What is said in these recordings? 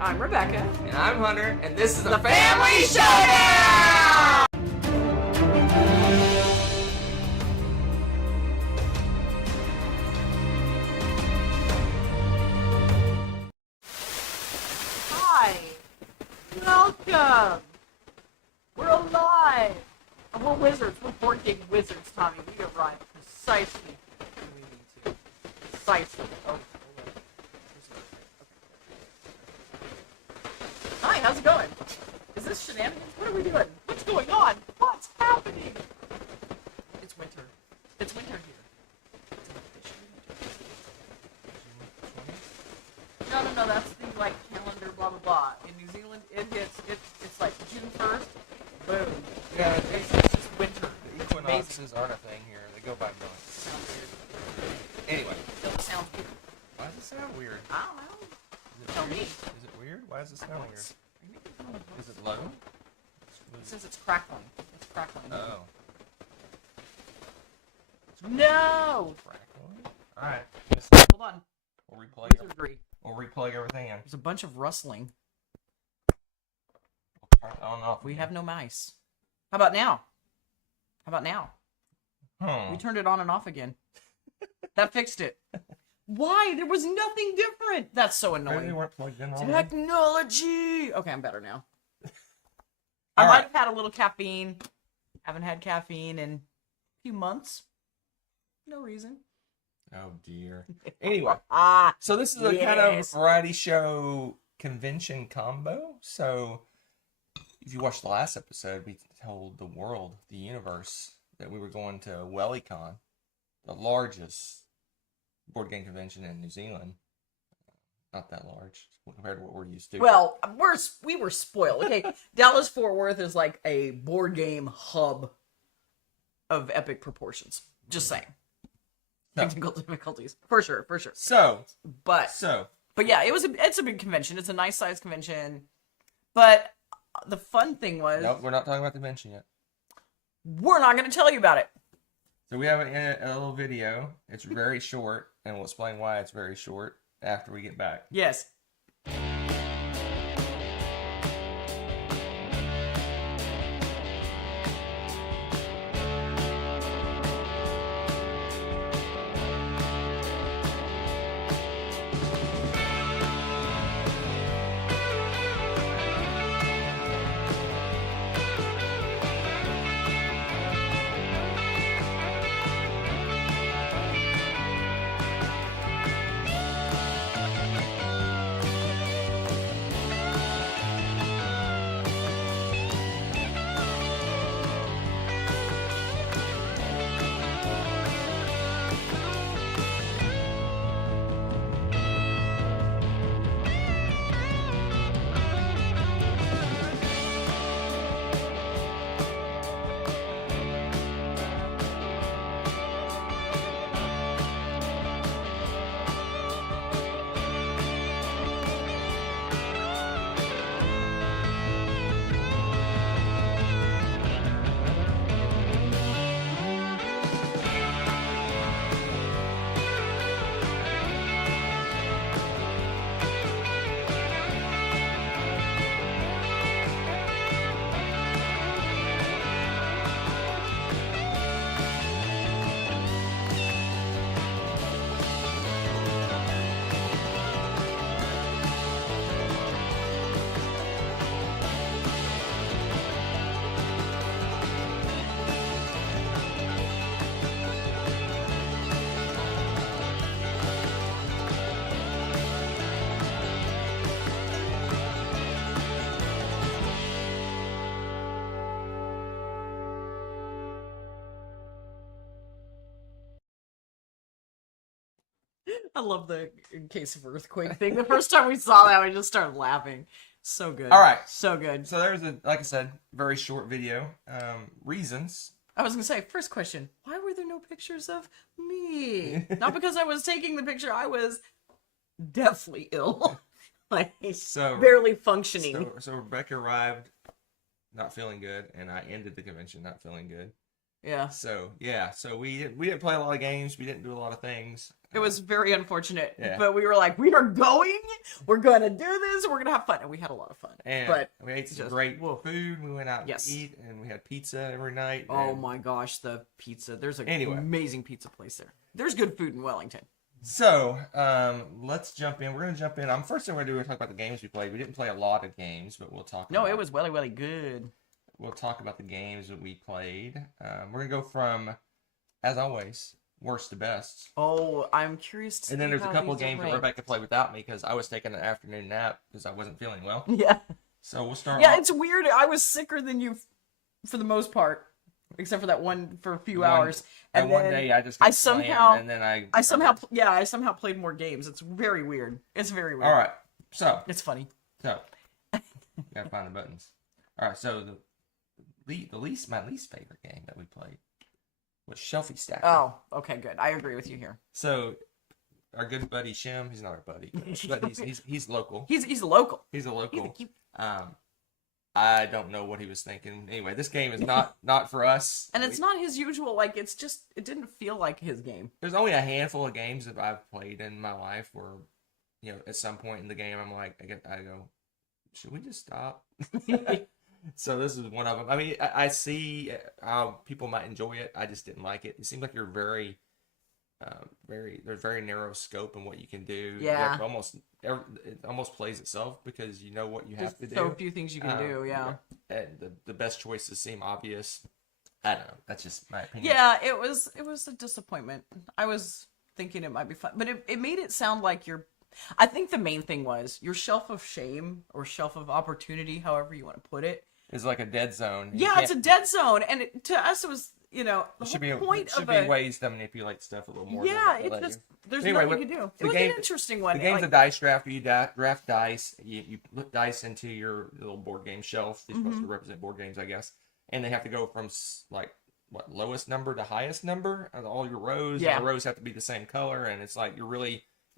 I'm Rebecca. And I'm Hunter, and this is the Family Showdown! Hi. Welcome. We're alive. We're wizards. We're board game wizards, Tommy. We arrived precisely. We need to. Precisely. Oh, hold on. Hi, how's it going? Is this shenanigans? What are we doing? What's going on? What's happening? It's winter. It's winter here. It's officially winter. No, that's the, like, calendar, blah, blah, blah. In New Zealand, it's like June 1st, boom. Yeah, It's just winter. the equinoxes aren't a thing here. They go by months. Sounds weird. Anyway. It sounds weird. Why does it sound weird? I don't know. Is it Tell weird? me. Is it weird? Why does it sound weird? Is it low? Since it's crackling. It's crackling. Oh. No! Crackling? Alright. Hold on. Wizardry. We'll replug everything in. There's a bunch of rustling. Turn it on and off. We have no mice. How about now? How about now? We turned it on and off again. That fixed it. Why? There was nothing different. That's so Maybe they annoying. weren't plugged in all the way. Technology! Okay, I'm better now. I All might right. have had a little caffeine. Haven't had caffeine in a few months. No reason. Oh dear. Anyway. Ah, So this is a kind of yes. variety show convention combo. So if you watched the last episode, we told the world, the universe, that we were going to WellyCon, the largest board game convention in New Zealand. Not that large compared to what we're used to. Well, we were spoiled. Okay, Dallas Fort Worth is like a board game hub of epic proportions. Just saying. No. Technical difficulties, for sure. So But yeah, it's a big convention. It's a nice sized convention. But the fun thing was, no, we're not talking about the convention yet. we're not going to tell you about it. So we have a little video. It's very short, and we'll explain why it's very short after we get back. Yes. I love the in case of earthquake thing. The first time we saw that, we just started laughing. So good. All right. So good. So there's like I said, very short video. Reasons. I was going to say, first question, why were there no pictures of me? Not because I was taking the picture, I was deathly ill. Like, barely functioning. So Rebecca arrived not feeling good, and I ended the convention not feeling good. Yeah. So yeah, so we didn't play a lot of games. We didn't do a lot of things. It was very unfortunate, Yeah. but we were like, we are going. We're going to do this. We're going to have fun. And we had a lot of fun. And but we ate some great food. We went out Yes. to eat, and we had pizza every night. Oh and... my gosh, the pizza. There's an Anyway. amazing pizza place there. There's good food in Wellington. So, let's jump in. We're going to jump in. First thing we're going to do is talk about the games we played. We didn't play a lot of games, but we'll talk No, about... it was welly good. We'll talk about the games that we played. We're going to go from, as always, worst to best. Oh, I'm curious to And then see there's a how couple of these are games that ranked. Rebecca played without me because I was taking an afternoon nap because I wasn't feeling well. Yeah. So we'll start Yeah, off. it's weird. I was sicker than you for the most part, except for that one for a few hours. And one then day I just I kept somehow- playing, and then I somehow played more games. It's very weird. It's very weird. All right. So It's funny. gotta find the buttons. All right. So my least favorite game that we played was Shelfie Stacker. Oh, okay, good. I agree with you here. So our good buddy Shim, he's not our buddy, but he's local. He's a local. He's a He's local. a cute. I don't know what he was thinking. Anyway, this game is not for us. And it's not his usual, like, it's just, it didn't feel like his game. There's only a handful of games that I've played in my life where, at some point in the game, I'm like, I go, should we just stop? So this is one of them. I mean, I see how people might enjoy it. I just didn't like it. It seems like you're there's very narrow scope in what you can do. Yeah. It almost plays itself because you know what you have to do. So few things you can do, yeah. And the best choices seem obvious. I don't know. That's just my opinion. Yeah, it was a disappointment. I was thinking it might be fun, but it made it sound like I think the main thing was your shelf of shame or shelf of opportunity, however you want to put it. It's like a dead zone. Yeah, it's a dead zone, and to us it was, the should whole be point should of be ways to manipulate stuff a little more. Yeah, than it's just there's Anyway, nothing you can do. It was game- an interesting one. The game's like, a dice draft where you draft dice. You put dice into your little board game shelf. They're supposed to represent board games, I guess. And they have to go from lowest number to highest number of all your rows. Yeah. And the rows have to be the same color, and it's like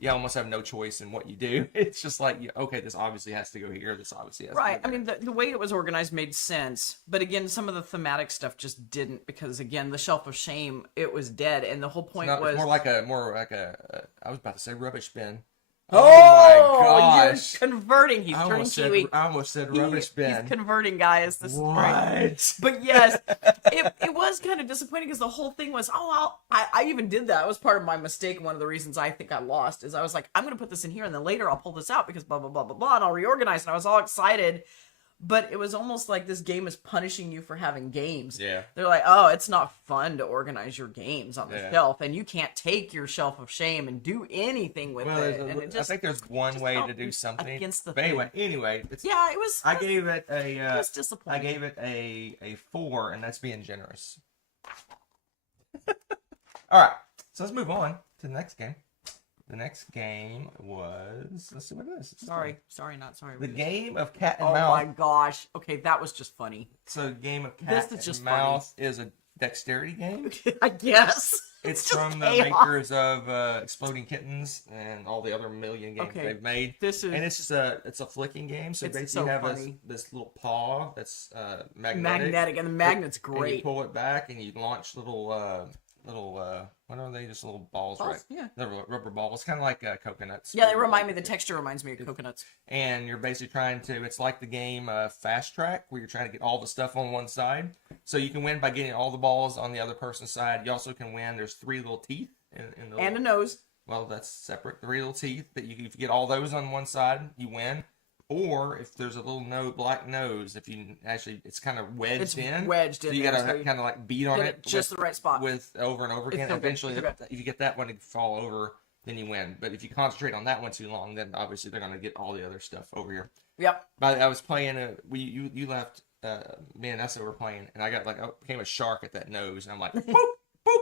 you almost have no choice in what you do. It's just like, okay, this obviously has to go here. This obviously has right. to go I mean, the way it was organized made sense, but again, some of the thematic stuff just didn't because again, the shelf of shame, it was dead, and the whole point was it's more like a. I was about to say rubbish bin. Oh, my you're gosh! converting. He's turning Kiwi. I almost said rubbish bin. He's converting, guys. This is great. What? But yes, it was kind of disappointing because the whole thing was, I even did that. It was part of my mistake. One of the reasons I think I lost is I was like, I'm going to put this in here and then later I'll pull this out because blah, blah, blah, blah, blah, and I'll reorganize. And I was all excited. But it was almost like this game is punishing you for having games. Yeah. They're like, oh, it's not fun to organize your games on the Yeah. shelf. And you can't take your shelf of shame and do anything with it. And it I think there's one just way felt to do something. against the But anyway, yeah, it was. I gave it It a. was disappointing. I gave it a 4, and that's being generous. All right, so let's move on to the next game. The next game was, let's see what it is. Sorry, not sorry. The game of cat and Oh mouse. my gosh. Okay, that was just funny. So the game of cat This is just and mouse is a dexterity game. I guess. It's just from the chaos. makers of Exploding Kittens and all the other million games Okay, they've made. This is And it's just it's a flicking game. So It's basically so you have funny. this little paw that's magnetic. magnetic, and the magnet's And you great. pull it back and you launch little what are they? Just little balls, right? Yeah. The rubber balls, kind of like coconuts. Yeah, they remind me. The texture reminds me of coconuts. And you're basically trying to. It's like the game Fast Track, where you're trying to get all the stuff on one side. So you can win by getting all the balls on the other person's side. You also can win. There's 3 little teeth in the And a nose. Well, that's separate. 3 little teeth that if you get all those on one side, you win. Or if there's a little black nose, if you actually, it's kind of wedged It's in. wedged So in you there, gotta so you kind of like beat on Hit it it just the right spot. with over and over again. so good. Eventually, It's so if you get that one to fall over, then you win. But if you concentrate on that one too long, then obviously they're gonna get all the other stuff over here. Yep. But I was playing. You left. Me and Nessa were playing, and I became a shark at that nose, and I'm like, boop, boop,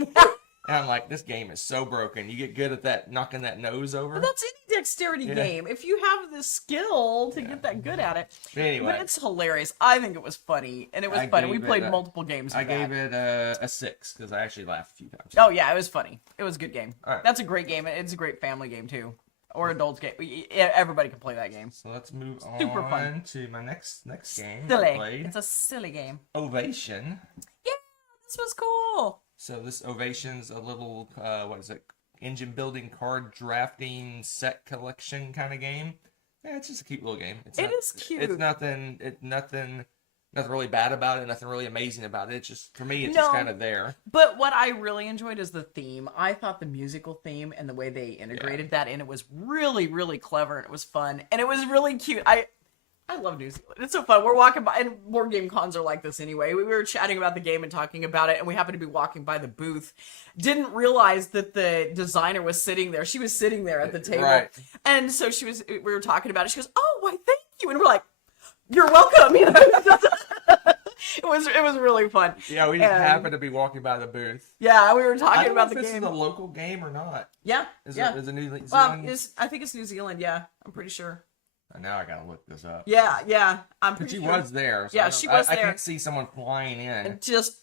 boop. And I'm like, this game is so broken. You get good at that, knocking that nose over. But that's any dexterity game. If you have the skill to get that good at it. But anyway, But it's hilarious. I think it was funny. And it was funny. We played multiple games. I gave it a 6 because I actually laughed a few times. Oh, yeah. It was funny. It was a good game. All right. That's a great game. It's a great family game, too. Or adults game. Everybody can play that game. So let's move Super on fun. to my next game. I Silly. played. It's a silly game. Ovation. Yeah, this was cool. So this Ovation's a little, what is it? Engine building, card drafting, set collection kind of game. Yeah, it's just a cute little game. It is cute. It's nothing really bad about it. Nothing really amazing about it. It's just, for me, it's just kind of there. But what I really enjoyed is the theme. I thought the musical theme and the way they integrated that in it was really, really clever, and it was fun, and it was really cute. I love New Zealand. It's so fun. We're walking by, and board game cons are like this anyway. We were chatting about the game and talking about it, and we happened to be walking by the booth. Didn't realize that the designer was sitting there. She was sitting there at the table. Right. And so we were talking about it. She goes, "Oh, why, thank you." And we're like, "You're welcome." You know? It was really fun. Yeah, we just happened to be walking by the booth. Yeah, we were talking about the game. game. Is this a local game or not? Yeah. Is yeah. it New Zealand? I think it's New Zealand, yeah. I'm pretty sure. Now I gotta look this up. Yeah. I'm pretty sure. sure. She was there. So yeah, she was there. I can't see someone flying in. And just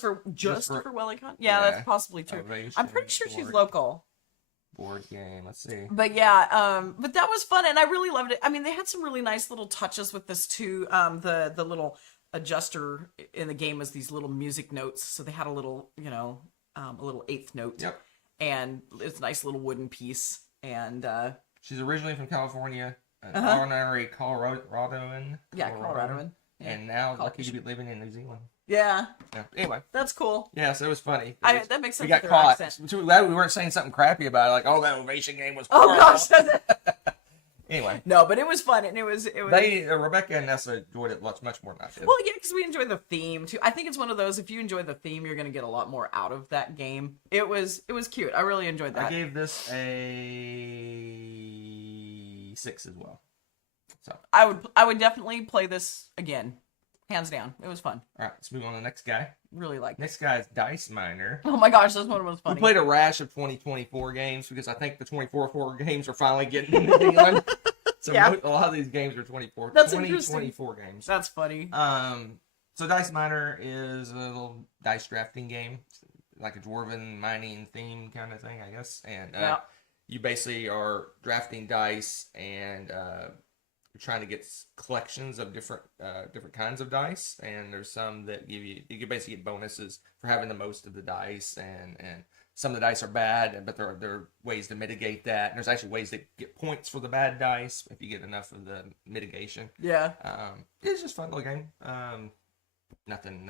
for WellyCon? Yeah, that's possibly true. I'm pretty sure she's local. Board game. Let's see. But yeah, but that was fun, and I really loved it. I mean, they had some really nice little touches with this too. The little adjuster in the game was these little music notes, so they had a little, a little eighth note. Yep. And it's a nice little wooden piece. And she's originally from California, an honorary Coloradoan. Yeah, Coloradoan. Yeah. And now lucky to be living in New Zealand. Yeah. Anyway, that's cool. Yeah, so it was funny. That makes sense. We got caught. Too glad we weren't saying something crappy about it, like, "Oh, that Ovation game was." Oh gosh. Anyway. No, but it was fun, and it was. Rebecca and Nessa enjoyed it much more than I did. Well, yeah, because we enjoyed the theme too. I think it's one of those. If you enjoy the theme, you're going to get a lot more out of that game. It was cute. I really enjoyed that. I gave this a 6 as well. So I would definitely play this again, hands down. It was fun. All right, let's move on to the next guy. Really like. Next guy is Dice Miner. Oh my gosh, this one was funny. We played a rash of 2024 games because I think the 24 games are finally getting into New Zealand. So a lot of these games are 2024 games. That's funny. So Dice Miner is a little dice drafting game, like a dwarven mining theme kind of thing, I guess. And you basically are drafting dice and you're trying to get collections of different kinds of dice. And there's some that you can basically get bonuses for having the most of the dice, and some of the dice are bad, but there are ways to mitigate that. And there's actually ways to get points for the bad dice if you get enough of the mitigation. Yeah. It's just a fun little game. Nothing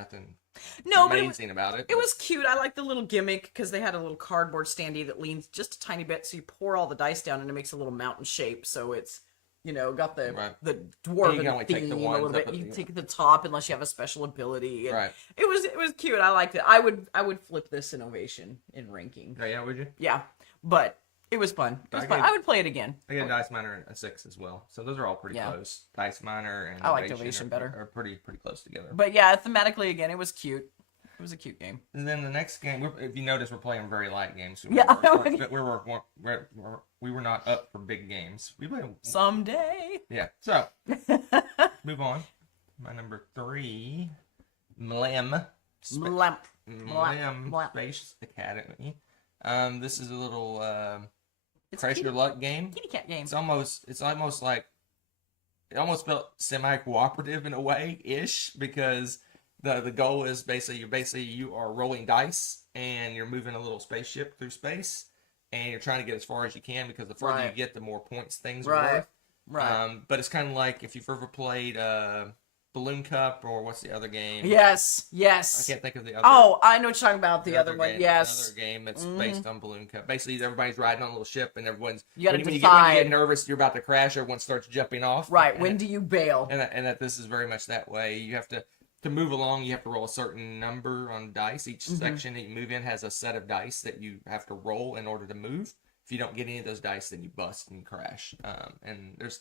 amazing about it. It was cute. I like the little gimmick because they had a little cardboard standee that leans just a tiny bit, so you pour all the dice down and it makes a little mountain shape. So it's got the dwarven theme a little bit. You can take the top unless you have a special ability. And right. It was cute. I liked it. I would flip this in Ovation in ranking. Oh, yeah, would you? Yeah, but it was fun. I would play it again. I gave Dice Miner a 6 as well. So those are all pretty close. Dice Miner and I liked Ovation better. Are pretty close together. But yeah, thematically again, it was cute. It was a cute game. And then the next game, if you notice, we're playing very light games. So we were not up for big games. We played someday. Yeah. So move on. My number 3, Mlem Space Academy. This is a little Crash Your Luck game. Kitty cat game. It's almost like it almost felt semi-cooperative in a way ish, because the goal is basically you are rolling dice and you're moving a little spaceship through space and you're trying to get as far as you can, because the further you get, the more points things are worth. Right. But it's kind of like if you've ever played Balloon Cup, or what's the other game? Yes. I can't think of the other. Oh, I know what you're talking about. The other one. Yes. Another game that's based on Balloon Cup. Basically, everybody's riding on a little ship, and everyone's when you get nervous, you're about to crash. Everyone starts jumping off. Right. When do you bail? And that this is very much that way. You have to move along. You have to roll a certain number on dice. Each section that you move in has a set of dice that you have to roll in order to move. If you don't get any of those dice, then you bust and you crash. And there's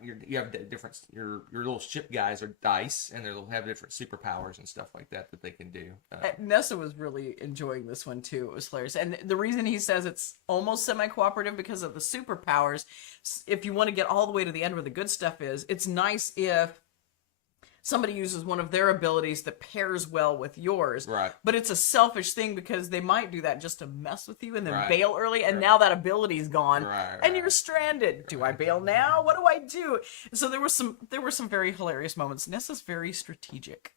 you have different your little ship guys are dice, and they'll have different superpowers and stuff like that they can do. Nessa was really enjoying this one too. It was hilarious, and the reason he says it's almost semi-cooperative because of the superpowers. If you want to get all the way to the end where the good stuff is, it's nice if somebody uses one of their abilities that pairs well with yours. Right. But it's a selfish thing because they might do that just to mess with you and then bail early, and now that ability's gone and you're stranded. Do I bail now? What do I do? So there were some very hilarious moments. Nessa's very strategic.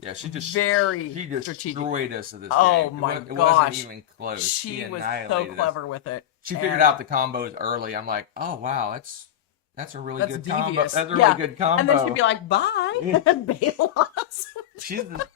Yeah, she very strategic. destroyed us at this Oh game. my It gosh. wasn't even close. She was so annihilated us. clever with it. She figured out the combos early. I'm like, oh wow, that's a really good combo. devious. That's a really good combo. And then she'd be like, bye, and bail on us.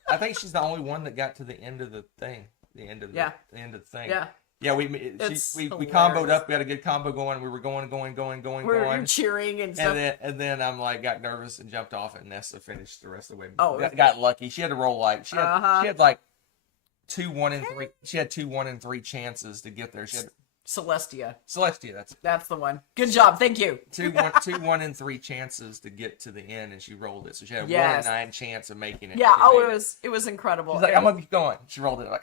I think she's the only one that got to the end of the thing. The end of the end of the thing. Yeah. Yeah, we comboed up. We had a good combo going. We were going. We're cheering and stuff. And then I'm like got nervous and jumped off, and Nessa finished the rest of the way. Oh, got lucky. She had to roll like she had like 2 1 and 3. She had 2 1 and 3 chances to get there. She had Celestia. That's the one. Good job. Thank you. 2 1 and 3 chances to get to the end, and she rolled it. So she had a 1 in 9 chance of making it. Yeah. It was incredible. She's like, I'm gonna keep going. She rolled it like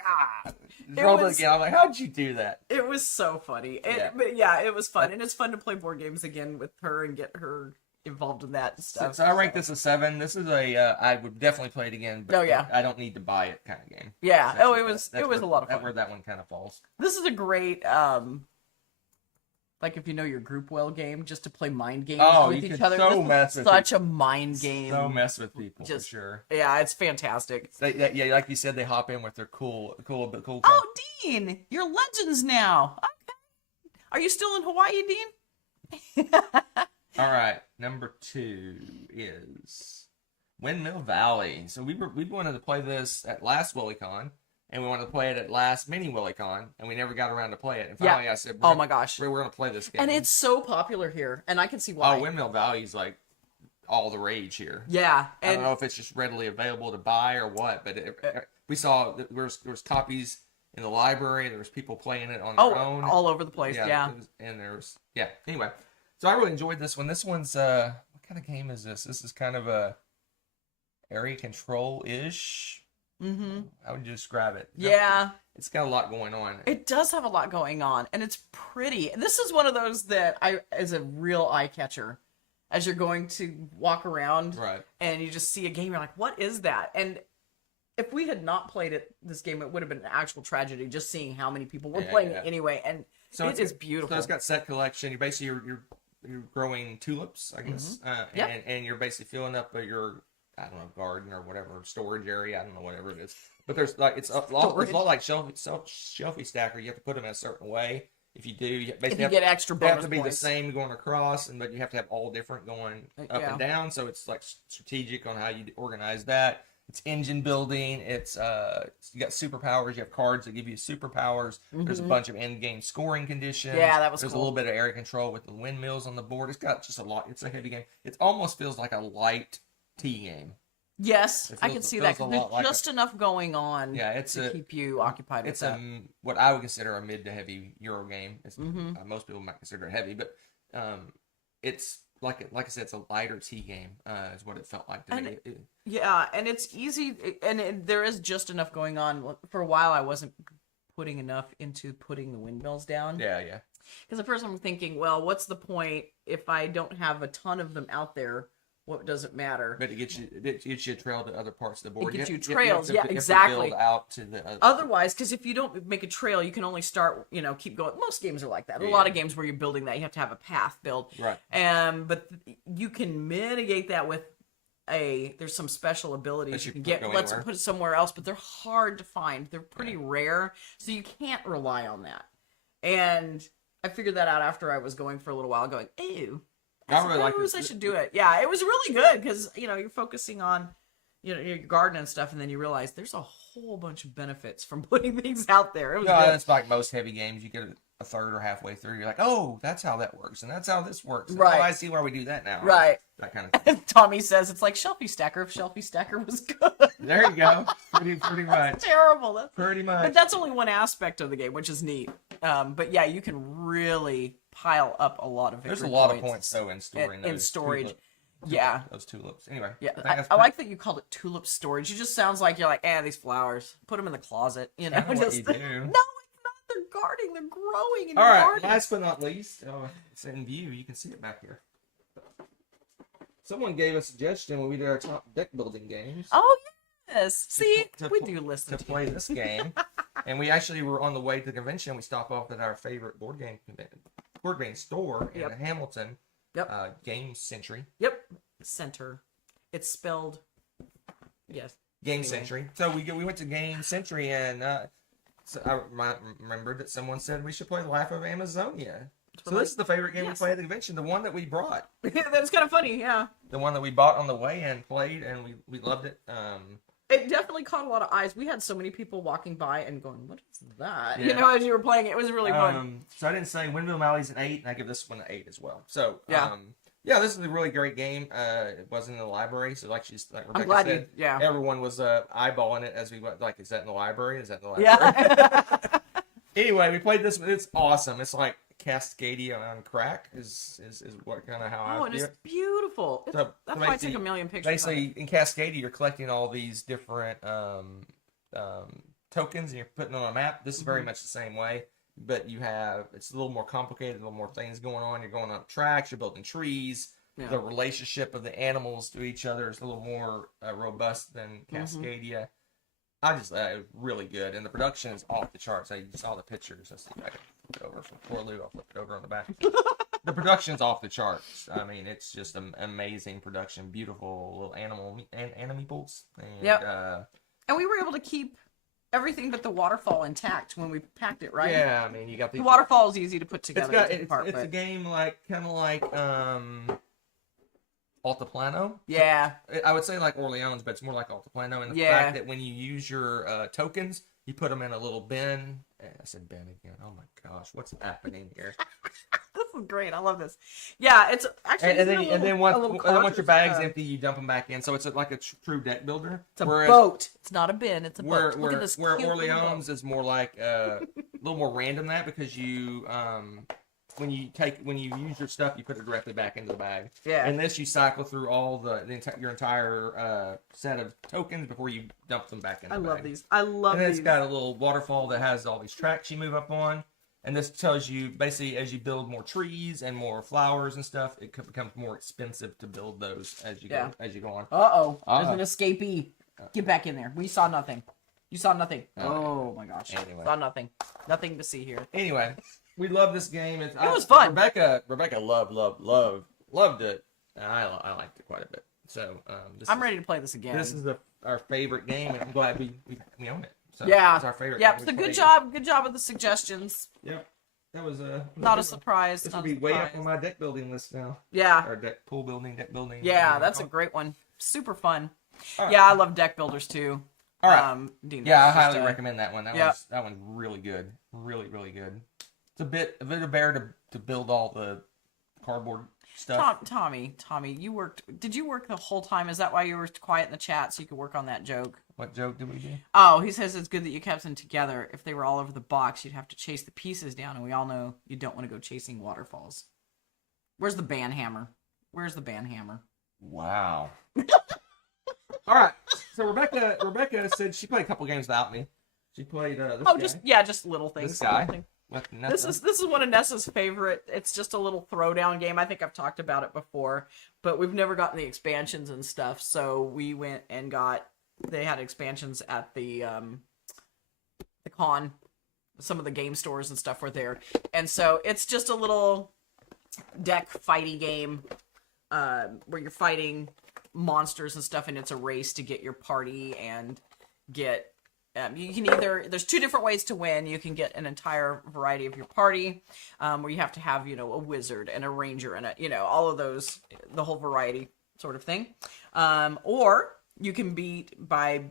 rolled it again. I'm like, how'd you do that? It was so funny. But yeah, it was fun, and it's fun to play board games again with her and get her involved in that stuff. So I rank this a 7. This is I would definitely play it again, but I don't need to buy it kind of game. Yeah. It was a lot of fun. That's where that one kind of falls. This is a great like if you know your group well game, just to play mind games with each other. Such a mind game. So mess with people for sure. Yeah, it's fantastic. Yeah, like you said, they hop in with their cool. Oh, Dean, you're legends now. Okay. Are you still in Hawaii, Dean? All right, number 2 is Windmill Valley. So we wanted to play this at last WillyCon. And we wanted to play it at last mini WillyCon, and we never got around to play it. And finally, I said, "Oh my gosh, we're going to play this game." And it's so popular here, and I can see why. Oh, Windmill Valley is like all the rage here. Yeah, I don't know if it's just readily available to buy or what, but we saw that there was copies in the library. There was people playing it on their own, all over the place. Yeah. And there's Anyway, so I really enjoyed this one. This one's what kind of game is this? This is kind of a area control ish. Mm-hmm. How would you describe it? Yeah. It's got a lot going on. It does have a lot going on, and it's pretty. This is one of those that is a real eye catcher as you're going to walk around, right? And you just see a game, you're like, what is that? And if we had not played this game, it would have been an actual tragedy just seeing how many people were playing it anyway. And so it is beautiful. So it's got set collection. You basically you're growing tulips, I guess, and you're basically filling up your garden or whatever, storage area. I don't know, whatever it is. But there's like it's a lot like shelfie stacker. You have to put them in a certain way. If you do, you basically get extra bonus they have to be points. the same going across, but you have to have all different going up and down. So it's like strategic on how you organize that. It's engine building. It's you got superpowers. You have cards that give you superpowers. Mm-hmm. There's a bunch of end game scoring conditions. Yeah, that was There's cool. a little bit of area control with the windmills on the board. It's got just a lot. It's a heavy game. It almost feels like a light T game. Yes, I can see that. There's just enough going on to keep you occupied with that. It's what I would consider a mid to heavy Euro game. Most people might consider it heavy, but it's like I said, it's a lighter T game is what it felt like to me. Yeah, and it's easy, and there is just enough going on. For a while, I wasn't putting enough into putting the windmills down. Yeah. Because at first I'm thinking, well, what's the point if I don't have a ton of them out there? What does it matter? But it gets you a trail to other parts of the board. It gets you trails, exactly. Build out to the Otherwise, because if you don't make a trail, you can only start, keep going. Most games are like that. A lot of games where you're building that, you have to have a path built. Right. But you can mitigate that with there's some special abilities you can get. Let's put it somewhere else, but they're hard to find. They're pretty rare, so you can't rely on that. And I figured that out after I was going for a little while, going, ew. I should do it. Yeah, it was really good because you're focusing on your garden and stuff, and then you realize there's a whole bunch of benefits from putting things out there. It was good. It's like most heavy games. You get a third or halfway through, you're like, oh, that's how that works, and that's how this works. Right. Oh, I see why we do that now. Right. That kind of thing. Tommy says it's like Shelfie Stacker if Shelfie Stacker was good. There you go. Pretty much. That's terrible. Pretty much. But that's only one aspect of the game, which is neat. But yeah, you can really pile up a lot of victory. There's a lot of points though in storing those. In storage. Those tulips. Anyway. Yeah, I like that you called it tulip storage. It just sounds like you're like, these flowers. Put them in the closet. What you do. No, it's not. They're guarding. They're growing in your garden. All right. Garden. Last but not least, it's in view. You can see it back here. Someone gave a suggestion when we did our top deck building games. Oh yes. See, we do listen to play this game, and we actually were on the way to the convention. We stopped off at our favorite board game store in Hamilton. Yep. Game Century. Yep. Center. It's spelled. Yes. Game Century. So we went to Game Century, and so I remembered that someone said we should play Life of Amazonia. So this is the favorite game we played at the convention, the one that we brought. That's kind of funny, yeah. The one that we bought on the way and played, and we loved it. It definitely caught a lot of eyes. We had so many people walking by and going, "What is that?" Yeah. You know, as you were playing, it was really fun. So I didn't say Windmill Valley's an 8, and I give this one an 8 as well. So Yeah. This is a really great game. It wasn't in the library, so like Rebecca I'm glad said, yeah. everyone was eyeballing it as we went. Like, is that in the library? Is that in the library? Yeah. Anyway, we played this. It's awesome. It's like Cascadia on crack. Is what kind of how I Oh, and view it's it. beautiful. That's why I took a million pictures. Basically, in Cascadia, you're collecting all these different tokens, and you're putting them on a map. This is very much the same way, but it's a little more complicated, a little more things going on. You're going up tracks, you're building trees. Yeah. The relationship of the animals to each other is a little more robust than Cascadia. I just it was really good, and the production is off the charts. I saw the pictures. Let's see if I can flip it over from poor Lou. I'll flip it over on the back. The production's off the charts. I mean, it's just an amazing production. Beautiful little animals. And, and we were able to keep everything but the waterfall intact when we packed it, right? Yeah, I mean, you got the waterfall is easy to put together. It's a game kind of like Altiplano. Yeah. I would say like Orleans, but it's more like Altiplano in the fact that when you use your tokens, you put them in a little bin. I said bin again. Oh my gosh, what's happening here? This is great. I love this. Yeah, it's actually. And then once your bag's empty, you dump them back in. So it's like a true deck builder. It's a boat. It's not a bin. It's a boat. Look at this. Where Orleans is more like a little more random than that, because you when you use your stuff, you put it directly back into the bag. Yeah. And this, you cycle through all your entire set of tokens before you dump them back in the bag. I love these. I love these. And it's got a little waterfall that has all these tracks you move up on. And this tells you, basically, as you build more trees and more flowers and stuff, it becomes more expensive to build those as you go on. There's an escapee. Get back in there. We saw nothing. You saw nothing. Oh my gosh. Anyway. Saw nothing. Nothing to see here. Anyway, we love this game. It was fun. Rebecca loved it. And I liked it quite a bit. So I'm ready to play this again. This is our favorite game, and I'm glad we own it. So yeah, it's our favorite. Yep. So good job with the suggestions. Yep. That was not a surprise. This will be way up on my deck building list now. Yeah. Or deck building. Yeah, that's a great one. Super fun. Right. Yeah, I love deck builders too. All right. Dino, yeah, I highly recommend that one. That one's really good. Really, really good. It's a bit of a bear to build all the cardboard stuff. Tommy, you worked. Did you work the whole time? Is that why you were quiet in the chat so you could work on that joke? What joke did we do? Oh, he says it's good that you kept them together. If they were all over the box, you'd have to chase the pieces down, and we all know you don't want to go chasing waterfalls. Where's the band hammer? Wow. All right. So Rebecca said she played a couple games without me. She played this guy. just little things. This guy. This is one of Nessa's favorite. It's just a little throwdown game. I think I've talked about it before, but we've never gotten the expansions and stuff. So we went and they had expansions at the con. Some of the game stores and stuff were there, and so it's just a little deck fighty game where you're fighting monsters and stuff, and it's a race to get your party and get. You can there's two different ways to win. You can get an entire variety of your party, where you have to have, a wizard and a ranger and all of those, the whole variety sort of thing. Or you can beat by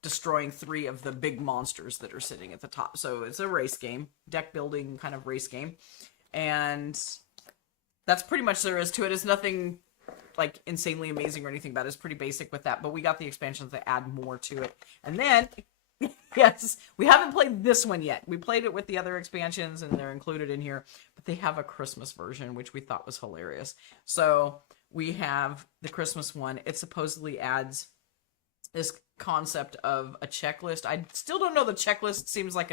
destroying 3 of the big monsters that are sitting at the top. So it's a race game, deck building kind of race game. And that's pretty much there is to it. It's nothing like insanely amazing or anything about it. It's pretty basic with that, but we got the expansions that add more to it. And then yes, we haven't played this one yet. We played it with the other expansions and they're included in here, but they have a Christmas version, which we thought was hilarious. So we have the Christmas one. It supposedly adds this concept of a checklist. I still don't know the checklist. Seems like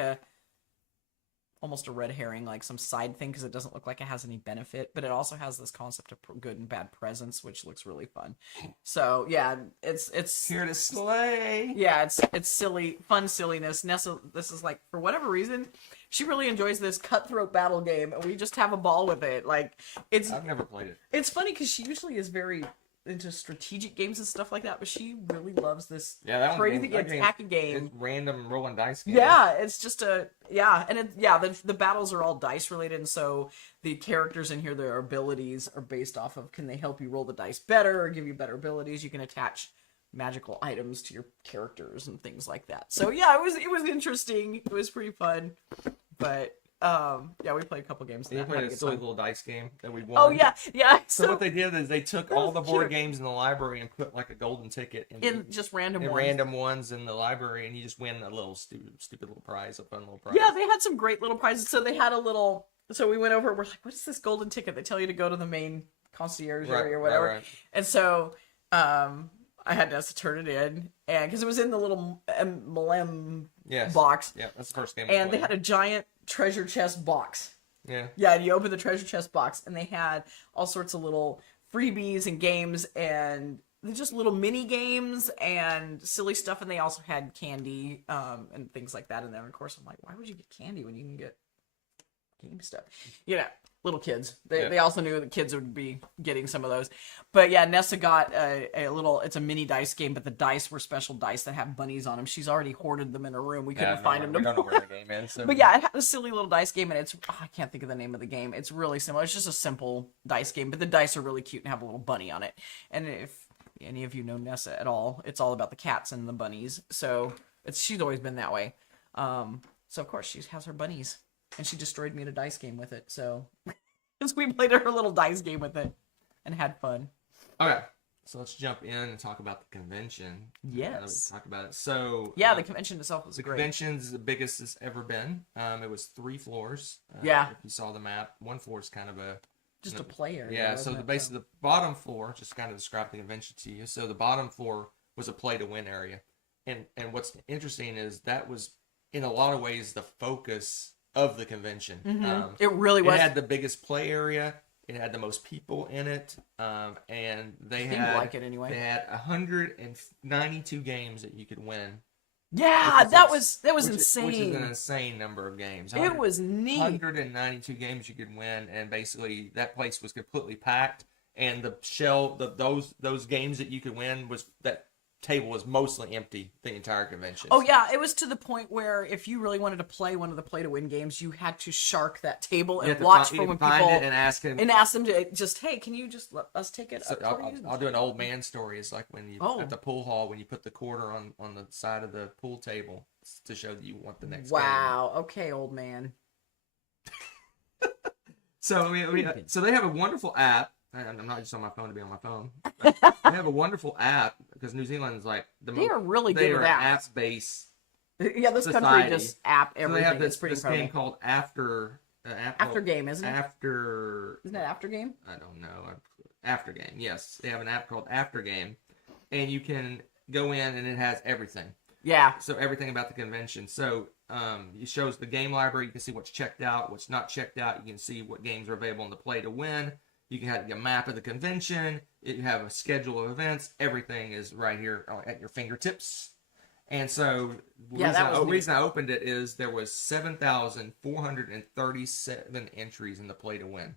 almost a red herring, like some side thing, because it doesn't look like it has any benefit, but it also has this concept of good and bad presents, which looks really fun. So yeah, it's here to slay. Yeah, it's silly, fun silliness. Nessa, this is like, for whatever reason, she really enjoys this cutthroat battle game, and we just have a ball with it. Like I've never played it. It's funny because she usually is very into strategic games and stuff like that, but she really loves this Yeah, that crazy attacking game. It's random rolling dice game. Yeah, it's just the battles are all dice related, and so the characters in here, their abilities are based off of, can they help you roll the dice better or give you better abilities? You can attach magical items to your characters and things like that. So yeah, it was interesting. It was pretty fun, but yeah, we played a couple games. We played a silly little dice game that we won. Oh yeah. So what they did is they took all the board games in the library and put like a golden ticket in just random ones in the library, and you just win a little stupid little prize, a fun little prize. Yeah, they had some great little prizes. So they had a little. So we went over. We're like, what is this golden ticket? They tell you to go to the main concierge area or whatever. Right. And so I had to turn it in, and because it was in the little MLM box. Yeah, that's the first game. And they had a giant treasure chest box. Yeah, and you open the treasure chest box, and they had all sorts of little freebies and games, and just little mini games and silly stuff. And they also had candy and things like that in there. And of course, I'm like, why would you get candy when you can get game stuff? Little kids. They also knew the kids would be getting some of those. But yeah, Nessa got a little, it's a mini dice game, but the dice were special dice that have bunnies on them. She's already hoarded them in her room. We couldn't find them. We don't know where the game is. So. But yeah, it had a silly little dice game, and I can't think of the name of the game. It's really similar. It's just a simple dice game, but the dice are really cute and have a little bunny on it. And if any of you know Nessa at all, it's all about the cats and the bunnies. So she's always been that way. So of course she has her bunnies. And she destroyed me in a dice game with it, so we played her little dice game with it and had fun. Okay, so let's jump in and talk about the convention. Yes. Talk about it. So yeah, the convention itself was great. The convention's the biggest it's ever been. It was 3 floors. Yeah. If you saw the map, one floor is kind of just a play area. Yeah. So the bottom floor, just kind of describe the convention to you. So the bottom floor was a play to win area, and what's interesting is that was in a lot of ways the focus of the convention. Mm-hmm. It really was. It had the biggest play area. It had the most people in it, and they had like it anyway. They had 192 games that you could win. Yeah, that was insane. Which is an insane number of games. It was neat. 192 games you could win, and basically that place was completely packed. And those games that you could win that table was mostly empty the entire convention. Oh yeah, it was to the point where if you really wanted to play one of the play to win games, you had to shark that table and watch for when people and ask them to just, hey, can you just let us take it? So I'll do an old man story. It's like when you at the pool hall when you put the quarter on the side of the pool table to show that you want the next. Wow. Game. Okay, old man. So so they have a wonderful app. I'm not just on my phone to be on my phone. They have a wonderful app because New Zealand is like they are really good at app based. Yeah, this society. Country just app everything. So they have this game called After Game, isn't it? Isn't that After Game? I don't know. After Game. Yes, they have an app called After Game, and you can go in and it has everything. Yeah. So everything about the convention. So it shows the game library. You can see what's checked out, what's not checked out. You can see what games are available in the play to win. You can have a map of the convention. You have a schedule of events. Everything is right here at your fingertips. And so the reason I opened it is there was 7,437 entries in the play to win.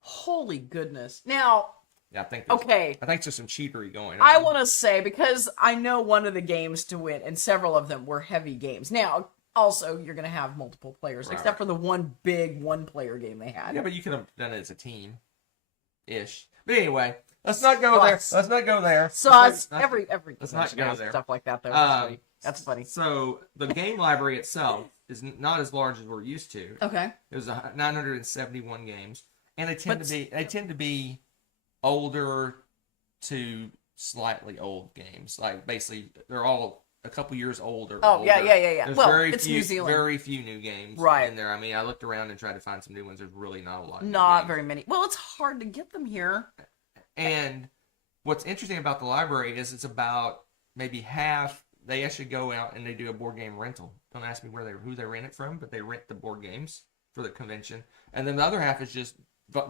Holy goodness. Now, yeah, I think there's some cheatery going on. I want to say, because I know one of the games to win, and several of them were heavy games. Now, also, you're going to have multiple players, except for the one big one-player game they had. Yeah, but you could have done it as a team. Ish. But anyway, let's not go there. Let's not go there. Sauce. Every let's not go there. Stuff like that, though. That's funny. So the game library itself is not as large as we're used to. Okay. It was 971 games, and they tend to be older to slightly old games. Like basically, they're all a couple years older. Oh yeah. There's it's New Zealand. Very few new games in there. I mean, I looked around and tried to find some new ones. There's really not a lot. Not very many. Well, it's hard to get them here. And what's interesting about the library is it's about maybe half. They actually go out and they do a board game rental. Don't ask me who they rent it from, but they rent the board games for the convention. And then the other half is just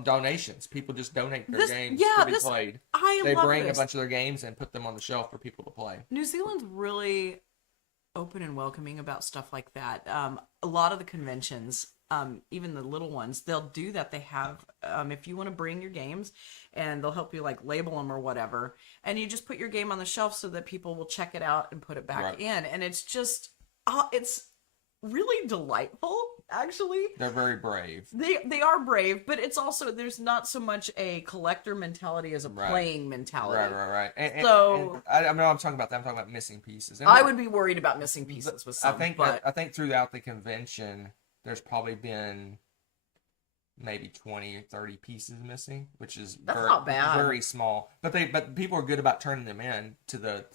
donations. People just donate their games to be played. They bring a bunch of their games and put them on the shelf for people to play. New Zealand's really open and welcoming about stuff like that. A lot of the conventions even the little ones, they'll do that. They have, if you want to bring your games, and they'll help you like label them or whatever, and you just put your game on the shelf so that people will check it out and put it back Right. in, and it's just, it's really delightful. Actually, They're very brave. they are brave, but it's also, there's not so much a collector mentality as a playing mentality. Right. And, So I'm talking about that. I'm talking about missing pieces. And I would be worried about missing pieces with some. I think throughout the convention, there's probably been maybe 20 or 30 pieces missing, which is not bad. Very small. But people are good about turning them in to the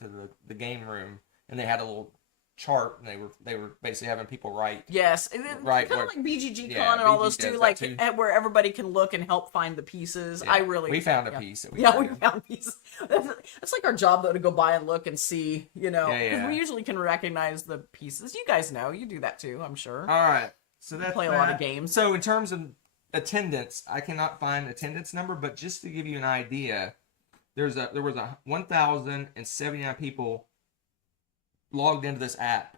game room, and they had a little chart, and they were basically having people write. Yes, and right, kind of like BGG yeah, Con and all BGG those too, does like that too. where everybody can look and help find the pieces. Yeah. We found a yeah. piece. That we found pieces. That's like our job though, to go by and look and see, because we usually can recognize the pieces. You guys know, you do that too, I'm sure. All right, so that's play a lot of games. So in terms of attendance, I cannot find attendance number, but just to give you an idea, there was 1,079 people logged into this app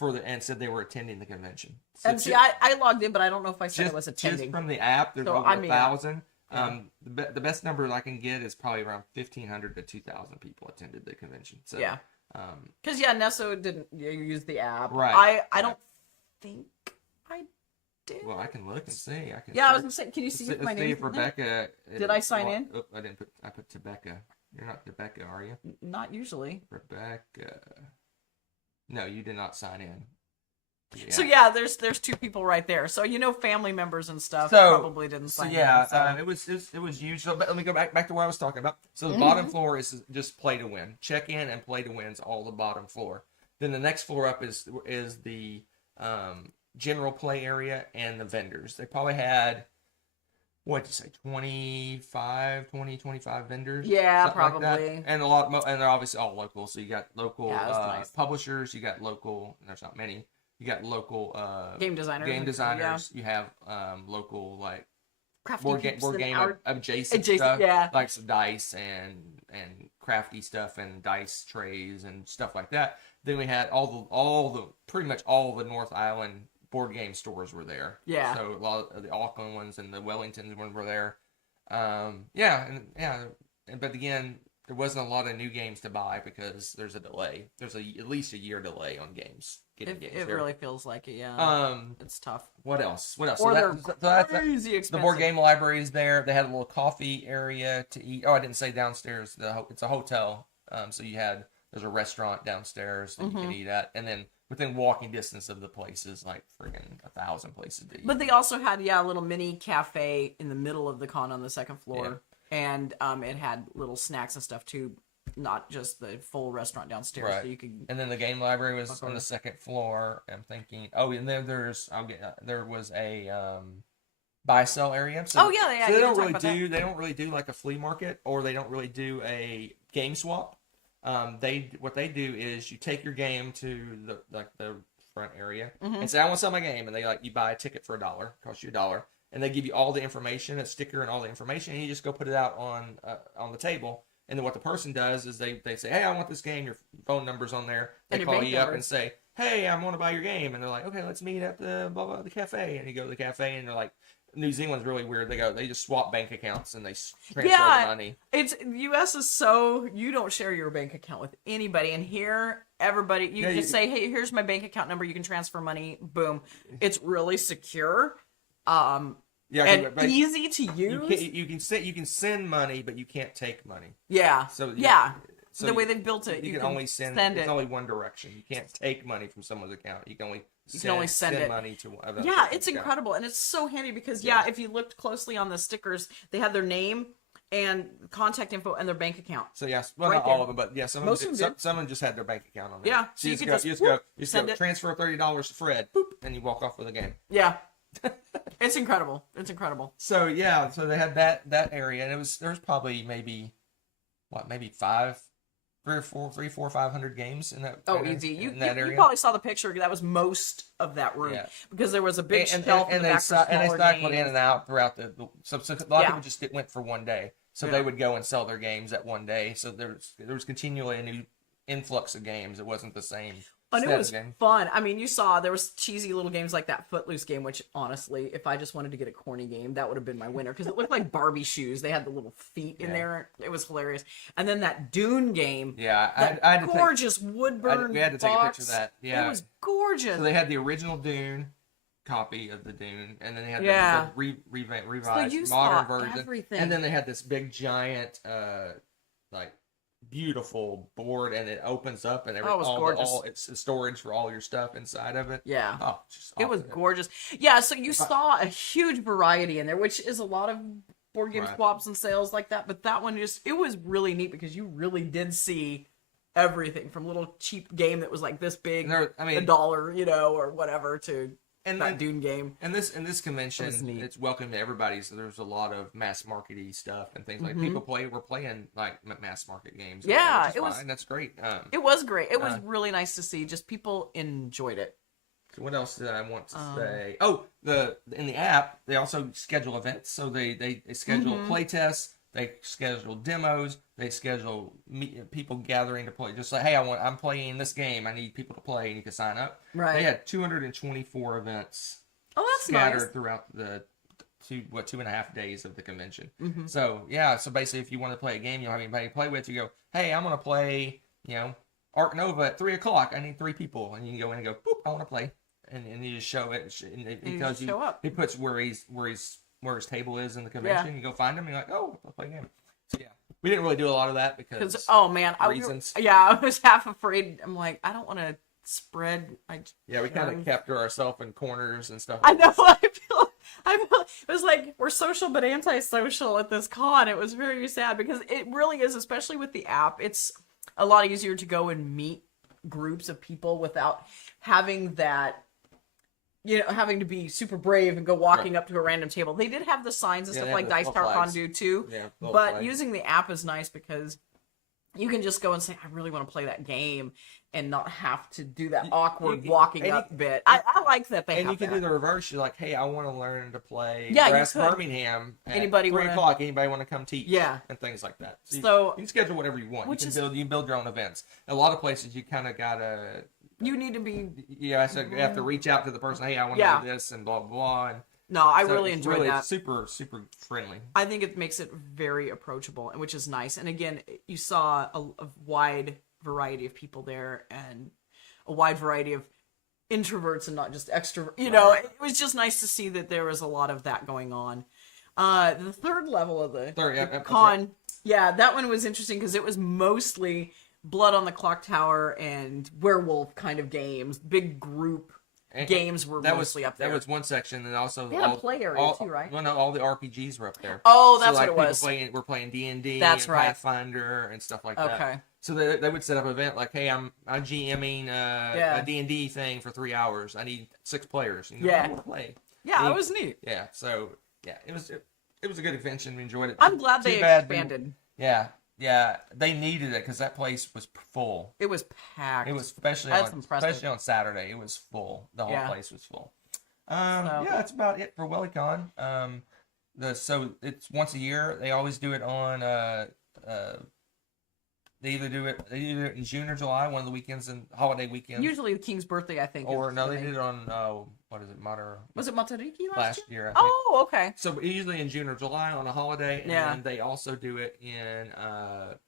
and said they were attending the convention. So and see, I logged in, but I don't know if I said I was attending. Just from the app, there's over 1,000. Yeah. The best number I can get is probably around 1,500 to 2,000 people attended the convention. So yeah, because Nesso didn't use the app. Right. I don't think I did. Well, I can look and see. I was gonna say, can you see my name? If Rebecca. Did I sign in? Oh, I didn't put. I put Rebecca. You're not Rebecca, are you? Not usually. Rebecca. No, you did not sign in. Yeah. So there's two people right there. So family members and stuff probably didn't sign in. It was huge. So let me go back to what I was talking about. So the bottom floor is just play to win. Check in and play to win's all the bottom floor. Then the next floor up is the general play area and the vendors. They probably had, what'd you say, 25 vendors? Yeah, probably. Like and and they're obviously all local. So you got local nice. publishers, you got local, there's not many. You got local game designers. Yeah. You have local like crafty board game adjacent stuff, like some dice and crafty stuff and dice trays and stuff like that. Then we had pretty much all the North Island board game stores were there. Yeah. So a lot of the Auckland ones and the Wellington ones were there. But again, there wasn't a lot of new games to buy because there's a delay. There's at least a year delay on games. It really feels like it. Yeah. It's tough. What else? Or That's crazy expensive. The board game library is there. They had a little coffee area to eat. Oh, I didn't say downstairs. It's a hotel. So there's a restaurant downstairs that you can eat at, and then within walking distance of the places, like friggin' 1,000 places to eat. But they also had a little mini cafe in the middle of the con on the second floor, and it had little snacks and stuff too, not just the full restaurant downstairs. Right. So you could. And then the game library was on the second floor. I'm thinking, and then there was a buy sell area. So, yeah. So they don't really do like a flea market, or they don't really do a game swap. What they do is you take your game to the front area and say, I want to sell my game, and you buy a ticket for $1, costs you $1, and they give you all the information, a sticker and all the information, and you just go put it out on the table. And then what the person does is they say, hey, I want this game. Your phone number's on there. They call you up and say, hey, I want to buy your game, and they're like, okay, let's meet at the blah blah the cafe, and you go to the cafe, and they're like. New Zealand's really weird. They just swap bank accounts and they transfer the money. It's US is so you don't share your bank account with anybody, and here everybody you say, hey, here's my bank account number. You can transfer money. Boom. It's really secure, and easy to use. You can send money, but you can't take money. Yeah. So the way they've built it, you can only send it. It's only one direction. You can't take money from someone's account. You can only send it. Money to it's incredible, and it's so handy because if you looked closely on the stickers, they had their name and contact info and their bank account. So not all of them, but some of them just had their bank account on there. Yeah, so you just go transfer $30 to Fred, boop, and you walk off with a game. Yeah. It's incredible. So so they had that area, and there was probably maybe 500 games in that. Easy. You probably saw the picture. That was most of that room because there was a big shelf in the back for smaller and they cycled games. in and out throughout the. So a lot of people just went for one day, so they would go and sell their games at one day. So there was continually a new influx of games. It wasn't the same. And it was game. fun. I mean, you saw there was cheesy little games like that Footloose game, which honestly, if I just wanted to get a corny game, that would have been my winner because it looked like Barbie shoes. They had the little feet in there. It was hilarious. And then that Dune game. Yeah, that I had to gorgeous wood burn. we had to take a picture of that. Yeah, it was gorgeous. So they had the original Dune copy of the Dune, and then they had the revised modern version, everything. and then they had this big giant, like beautiful board, and it opens up, and it was gorgeous. It's storage for all your stuff inside of it. Yeah, just it was gorgeous. Yeah, so you saw a huge variety in there, which is a lot of board game swaps and sales like that. But that one it was really neat because you really did see everything from little cheap game that was like this big, $1, or whatever, to that Dune game. And this convention, it's welcome to everybody. So there's a lot of mass markety stuff and things like people were playing like mass market games. Yeah, it was. And that's great. It was great. It was really nice to see. Just people enjoyed it. So what else did I want to say? Oh, in the app they also schedule events. So they schedule play tests. They schedule demos. They schedule people gathering to play. Just like, hey, I'm playing this game. I need people to play, and you can sign up. Right. They had 224 events. Oh, that's scattered nice. throughout the 2.5 days of the convention. So yeah. So basically, if you want to play a game, you don't have anybody to play with. You go, hey, I'm gonna play. Arc Nova at 3:00. I need 3 people, and you can go in and go, boop, I want to play, and you just show it. And it tells you. He puts where his table is in the convention. You go find him, and you're like, oh, I'll play a game. So yeah, we didn't really do a lot of that because reasons. I was half afraid. I'm like, I don't want to spread. We kind of kept ourselves in corners and stuff. I know. I feel it was like we're social but antisocial at this con. It was very sad because it really is, especially with the app. It's a lot easier to go and meet groups of people without having that. Having to be super brave and go walking up to a random table. They did have the signs and stuff like Dice Tower Con do too. Yeah, but using the app is nice because you can just go and say, I really want to play that game and not have to do that awkward walking up bit. I like that they have that. And you can do the reverse. You're like, hey, I want to learn to play Birmingham at Anybody 3:00. Anybody want to come teach? Yeah. And things like that. So you can schedule whatever you want. You can build your own events. A lot of places you kind of got to... You need to be... Yeah, so you have to reach out to the person, hey, I want to do this, and blah, blah, blah. And no, I really enjoyed that. It's super, super friendly. I think it makes it very approachable, which is nice. And again, you saw a wide variety of people there and a wide variety of introverts and not just extroverts. It was just nice to see that there was a lot of that going on. The third level of the con, that one was interesting because it was mostly... Blood on the Clock Tower and werewolf kind of games, big group games were mostly up there. That was one section, and also they had a play area too, right? Well, no, all the RPGs were up there. Oh, that's what it was. We're playing D&D, that's right, Pathfinder, and stuff like that. Okay. So they would set up an event like, hey, I'm GMing a D&D thing for 3 hours. I need 6 players. I want to play. Yeah, it was neat. Yeah, so it was a good convention. We enjoyed it. I'm glad they expanded. Yeah, they needed it because that place was full. It was packed. It was especially on Saturday. It was full. The whole place was full. That's about it for WellyCon. So it's once a year. They always do it on. They either do it in June or July, one of the weekends and holiday weekends. Usually the King's birthday, I think. Or no, they did it on what is it, Was it Matariki last year? I think. Oh, okay. So usually in June or July on a holiday, and then they also do it in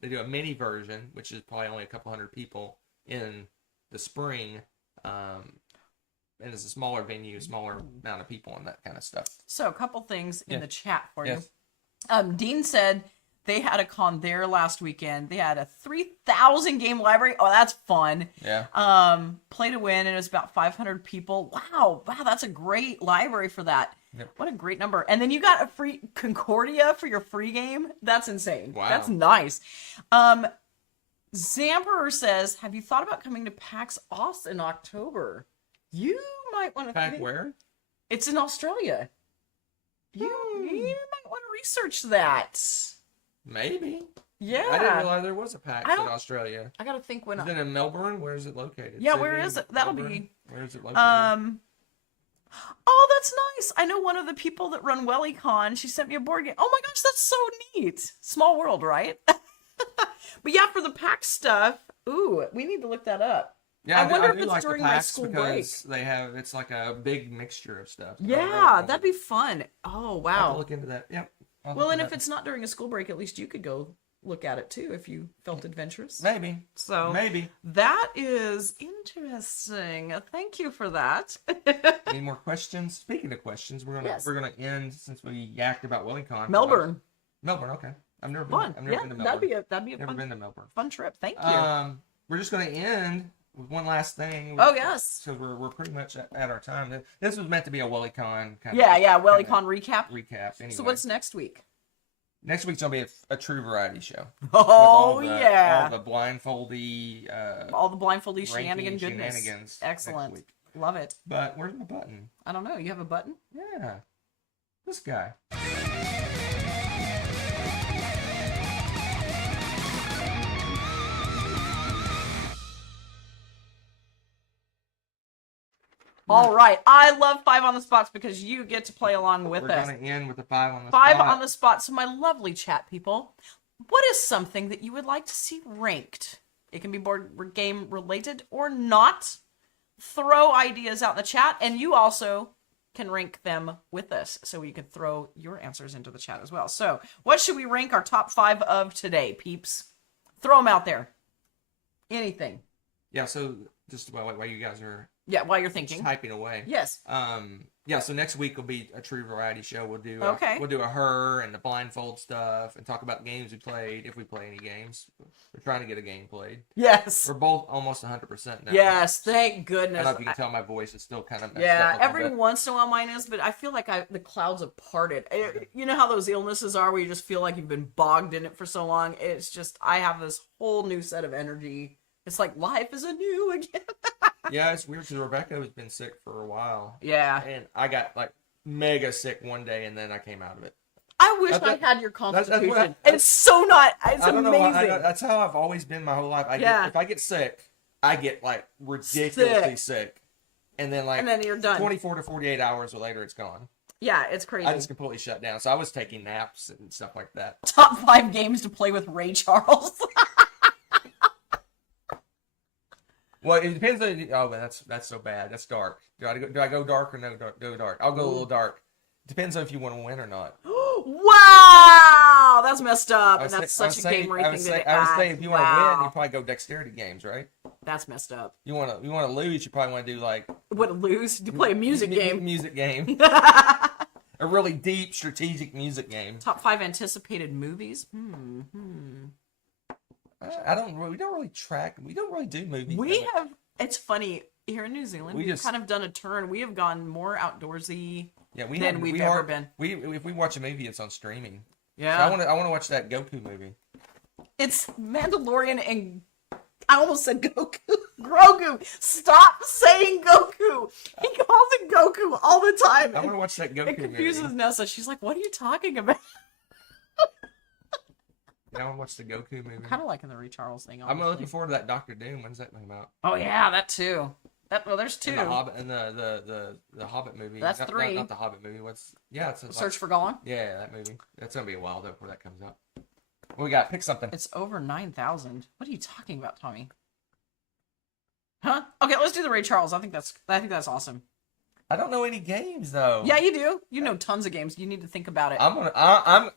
they do a mini version, which is probably only a couple hundred people in the spring, and it's a smaller venue, smaller amount of people, and that kind of stuff. So a couple things in the chat for you. Dean said they had a con there last weekend. They had a 3,000 game library. Oh, that's fun. Yeah. Play to win, and it was about 500 people. Wow, that's a great library for that. Yep. What a great number. And then you got a free Concordia for your free game. That's insane. Wow. That's nice. Zamperer says, have you thought about coming to PAX Aus in October? You might want to PAX where? It's in Australia. You might want to research that. Maybe. Yeah. I didn't realize there was a PAX in Australia. I gotta think when. Is it in Melbourne? Where is it located? Yeah, Sydney, where is it? That'll be. Where is it located? Oh, that's nice. I know one of the people that run WellyCon. She sent me a board game. Oh my gosh, that's so neat. Small world, right? But yeah, for the PAX stuff, we need to look that up. Yeah, I wonder I if do it's like the during my packs school because it's like a big mixture of stuff. So Yeah, that'd be fun. Oh, I'll have to wow. look into that. Yep. I'll Well, look and into if it's not during a school break, at least you could go look at it too if you felt adventurous. maybe. So Maybe. that is interesting. Thank you for that. Any more questions? Speaking of questions, Yes. we're gonna end since we yacked about WellingCon. Melbourne. Melbourne, okay. I've never Fun. been. I've never been to Melbourne. That'd be a Never fun, been to Melbourne. fun trip. Thank you. We're just gonna end with one last thing. Oh, yes. So we're pretty much at our time. This was meant to be a WellieCon kind Yeah, of yeah. WellieCon recap. recap. Anyway, So what's next week? next week's gonna be a true variety show. Oh, with yeah. all the blindfoldy, All the blindfoldy ranking shenanigan goodness. shenanigans. Excellent. Next week. Love it. But where's my button? I don't know. You have a button? Yeah, this guy. All right. I love 5 on the spots because you get to play along with We're us. gonna end with a 5 on the 5 spot. on the spot. So, my lovely chat people, what is something that you would like to see ranked? It can be board game related or not. Throw ideas out in the chat, and you also can rank them with us, so you can throw your answers into the chat as well. So, what should we rank our top 5 of today, peeps? Throw them out there. Anything. Yeah. So just while you guys are Yeah, while you're thinking. typing away. Yes. Yeah, so next week will be a true variety show. We'll do we'll do a her and the blindfold stuff and talk about games we played, if we play any games. We're trying to get a game played. Yes. We're both almost 100% now. Yes, thank I goodness. don't know if you can tell my voice is still kind of messed Yeah, up a little every bit. once in a while mine is, but I feel like the clouds have parted. You know how those illnesses are where you just feel like you've been bogged in it for so long? It's just, I have this whole new set of energy. It's like life is anew again. Yeah, it's weird because Rebecca has been sick for a while. Yeah. And I got like mega sick one day and then I came out of it. I wish That's- I had your that's constitution. what It's so not, it's I don't know amazing. why, that's how I've always been my whole life. If I get sick, I get like ridiculously sick. And then like And then you're done. 24 to 48 hours later it's gone. Yeah, it's crazy. I just completely shut down. So I was taking naps and stuff like that. Top 5 games to play with Ray Charles. Well, it depends on. Oh, that's so bad. That's dark. Do I go dark or no go dark? I'll go a little dark. Depends on if you want to win or not. Wow, that's messed up, and that's such a gamery I thing to would add. say if you want to win, Wow. you probably go dexterity games, right? That's messed up. You want to lose, you probably want to do like What, lose? You play a music game. Music game. A really deep strategic music game. Top 5 anticipated movies. I don't. We don't really track. We don't really do movies. We have. It's funny here in New Zealand. We We've just- kind of done a turn. We have gone more outdoorsy. Yeah, than we've ever been. If we watch a movie, it's on streaming. Yeah, So I want to watch that Goku movie. it's Mandalorian and I almost said Goku. Grogu. Stop saying Goku. He calls it Goku all the time. I want to watch that Goku It confuses movie. Nessa. She's like, "What are you talking about?" Yeah, I want to watch the Goku movie. Kind of liking the Ray Charles thing. I'm looking forward to that Doctor Doom. When's that come out? Oh yeah, that too. There's 2. And the Hobbit and the Hobbit movie. That's 3. Not the Hobbit movie. It's Search for Gollum. Yeah, that movie. That's gonna be a while though before that comes out. What we got? Pick something. It's over 9,000. What are you talking about, Tommy? Huh? Okay, let's do the Ray Charles. I think that's awesome. I don't know any games though. Yeah, you do. You know tons of games. You need to think about it. I'm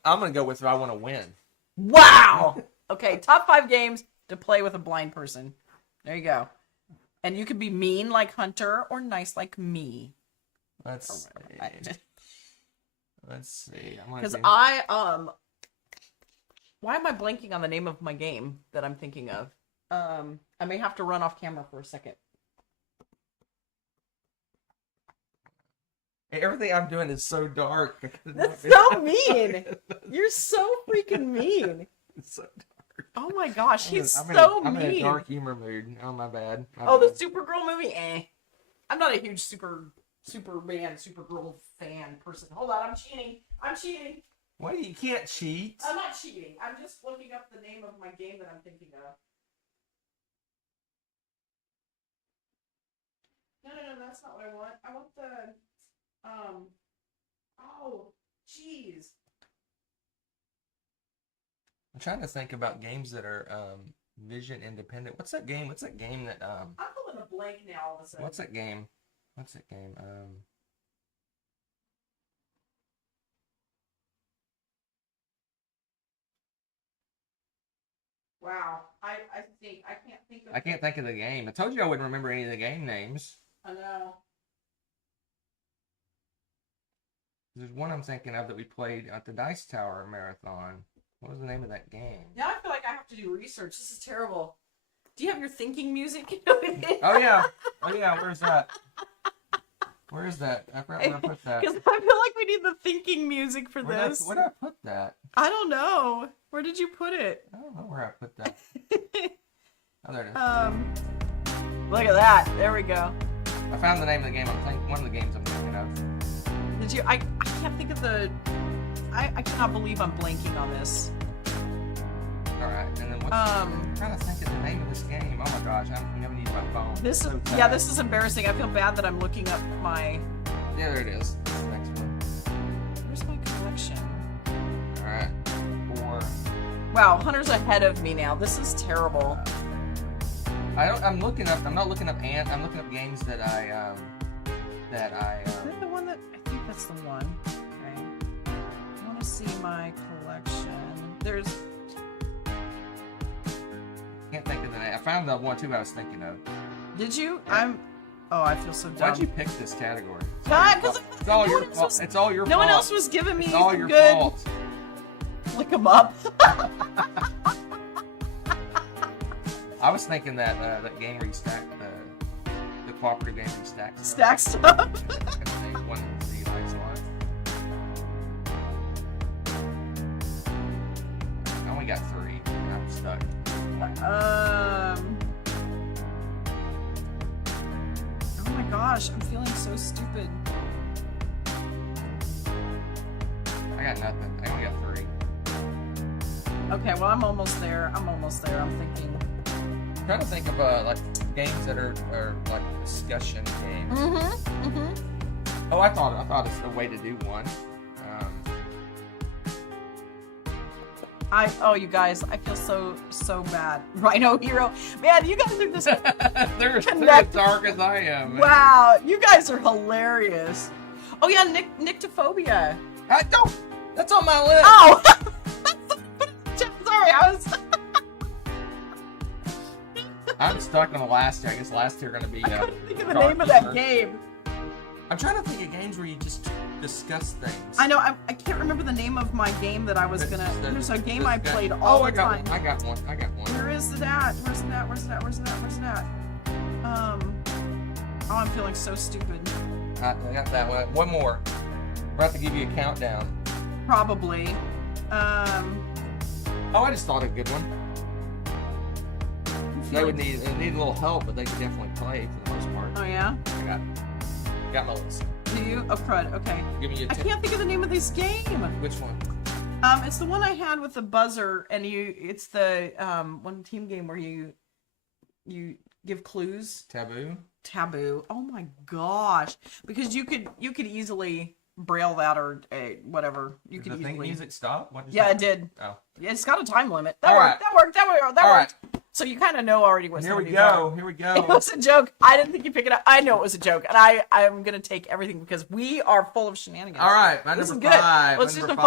gonna go with if I want to win. Wow. Okay, top 5 games to play with a blind person. There you go. And you can be mean like Hunter or nice like me. Let's see. Because why am I blanking on the name of my game that I'm thinking of? I may have to run off camera for a second. Everything I'm doing is so dark. That's so mean. You're so freaking mean. It's so dark. Oh my gosh, he's I'm mean. in a dark humor mood. Oh my bad. The Supergirl movie? I'm not a huge Superman, Supergirl fan person. Hold on, I'm cheating. Why you can't cheat? I'm not cheating. I'm just looking up the name of my game that I'm thinking of. No, that's not what I want. I want the, oh, jeez. I'm trying to think about games that are vision independent. What's that game? What's that game that I'm pulling in a blank now all of a sudden. What's that game? Wow. I think I can't think of. I can't think of the game. I told you I wouldn't remember any of the game names. I know. There's one I'm thinking of that we played at the Dice Tower Marathon. What was the name of that game? Now I feel like I have to do research. This is terrible. Do you have your thinking music? Oh yeah. Where's that? Where is that? I forgot where I put that. Because I feel like we need the thinking music for this. Where did I put that? I don't know. Where did you put it? I don't know where I put that. Oh, there it is. Look at that. There we go. I found the name of the game. One of the games I'm thinking of. Did you? I can't think of the. I cannot believe I'm blanking on this. All right, and then what's? I'm trying to think of the name of this game. Oh my gosh, I'm gonna need my phone. This is this is embarrassing. I feel bad that I'm looking up my. Yeah, there it is. That's the next one. Where's my collection? All right, 4. Wow, Hunter's ahead of me now. This is terrible. I'm looking up. I'm not looking up I'm looking up games that I. Is that the one that? I think that's the one. Okay. I want to see my collection. There's. Can't think of the name. I found the one too I was thinking of. Did you? I feel so dumb. Why'd you pick this category? Because It's all your fault. It's all your fault. No one else was giving me It's all your good. fault. Look them up. I was thinking that that game where you stack the cooperative game where you stack stuff. Stack stuff. One that you like a lot. I only got 3. And I'm stuck. Oh my gosh, I'm feeling so stupid. I got nothing. I only got 3. Okay, well I'm almost there. I'm thinking. I'm trying to think of like games that are like discussion games. Oh, I thought it's a way to do one. You guys, I feel so bad. Rhino Hero, man, you guys are just they're as dark as I am. Man. Wow, you guys are hilarious. Oh yeah, Nyctophobia. I don't. That's on my list. Oh, sorry, I was. I'm stuck on the last year. I guess last year gonna be. I couldn't think of the name of that game. I'm trying to think of games where you just discuss things. I know. I can't remember the name of my game that I was gonna. There's a game I played all the time. I got one. Where is that? Where's that? Oh, I'm feeling so stupid. I got that one. One more. We're about to give you a countdown. Probably. Oh, I just thought of a good one. They would need a little help, but they could definitely play for the most part. Oh yeah. I got my list. Do you? Oh crud. Okay. Give me a I can't think of the name of this game. Which one? It's the one I had with the buzzer, and it's the one team game where you give clues. Taboo. Oh my gosh! Because you could easily braille that or whatever. You could the easily. music stop. Yeah, it did. Oh. Yeah, it's got a time limit. That All worked. right. That worked. So you kind of know already what's Here we be go. Here we go. It was a joke. I didn't think you'd pick it up. I know it was a joke, and I'm gonna take everything because we are full of shenanigans. All right, my this number is good. 5. Let's do some